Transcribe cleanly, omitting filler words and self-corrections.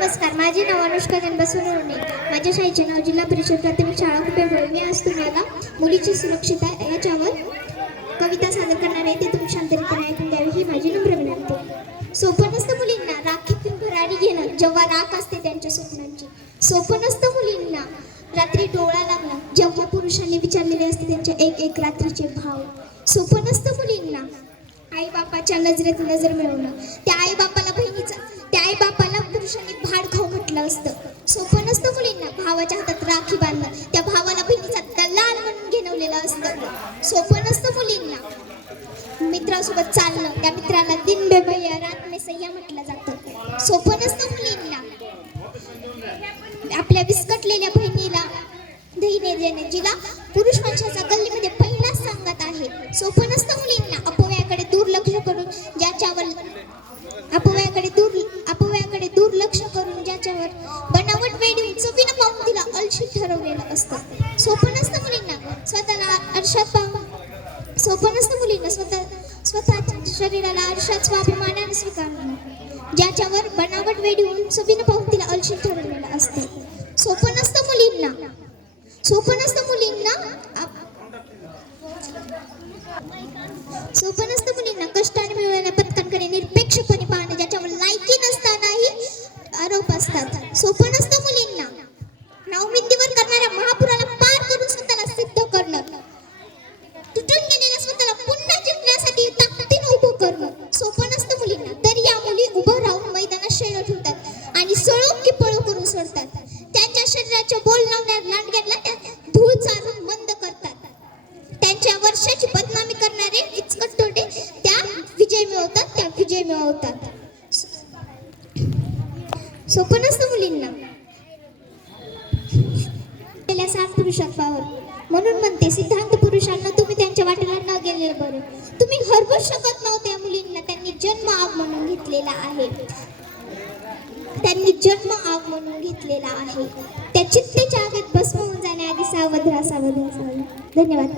नमस्कार, माझे नाव अनुष्का जनबसवणे. माझ्या शाळेचे नाव जिल्हा परिषद प्राथमिक शाळा कुपेभोळ. मी आज तुम्हाला मुलीची सुरक्षितता याच्यावर कविता सादर करणार आहे. ते तुम्ही शांतरित्याने ऐकून द्यावी ही माझी नम्र विनंती. सोपं नसतं मुलींना राखीतून भरारी घेणं, जेव्हा राख असते त्यांच्या स्वप्नांची. सोपं नसतं मुलींना रात्री डोळा लागणं, जेव्हा पुरुषांनी विचारलेले असते त्यांच्या एक एक रात्रीचे भाव. सोपं नसतं मुलींना आई बापाच्या नजरेत नजर मिळवणं, त्या आई बापाला पुरुषांनी भाड खाऊ म्हटलं असतं. सोपं नसतं मुलींना भावाच्या हातात राखी बांधणं, त्या भावाला बहिणीचा दलाल म्हणून घेणवलेलं असतं. सोपं नसतं मुलींना मित्रासोबत चालणं, त्या मित्राला दिन बे भैया रात में सय्या म्हटलं जातं. सोपं नसतं मुलींना आपल्या विस्कटलेल्या बहिणीला धैर्य देणे, जिला पुरुष वंशाचा गल्लीमध्ये पहिलाच सांगत आहे. सोपं नसतं मुलींना अपव्याकडे दुर्लक्ष करून ज्याच्यावर बनावट वेडी चवीनं पाहून तिला अलशी ठरवलेलं असतं. सोपं नसतं मुलींना स्वतःला आरशात पाहून, सोपं नसतं मुलींना स्वतःच्या शरीराला आरशात स्वाभिमानाने स्वीकारणं, ज्याच्यावर बनावट वेडी होऊन चवीनं पाहून तिला अलशी ठरवलेलं असतं. सोपं नसतं मुलींना, सोपं नसतं मुलींना सोपं नसतं मुलींना कष्टाने मिळवलेल्या पदकांकडे निरपेक्षपणे पाहणं, ज्याच्यावर लायकी नसतानाही आरोप असतात. सोपं नसतं मुलींना नाउमिंदीवर करणाऱ्या महापुराला पार करून स्वतःला सिद्ध करणं, तुटून गेलेल्या स्वतःला पुन्हा जिंकण्यासाठी ताकदीने उभं करणं. सोपं नसतं मुलींना. तर या मुली उभं राहून मैदानात शैल ठेवतात आणि सळो की पळो करून सोडतात. त्यांच्या शरीराच्या बोल लावणाऱ्या लांडग्यांना त्या धूळ चारून मंद करतात. त्यांच्या वर्षाची बदनामी करणारे इचकट तोटे त्या विजय मिळवतात. सोपं नसतं मुलींना सात पुरुषत्वावर. म्हणून म्हणते सिद्धांत पुरुषांना तुम्ही त्यांच्या वाटेला न गेलेलं बरं. तुम्ही हरवू शकत नव्हत्या मुलींना त्यांनी जन्म आग म्हणून घेतलेला आहे. त्या चित्तेच्या आगीत भस्म होऊन जाण्याआधी सावध राहा. धन्यवाद.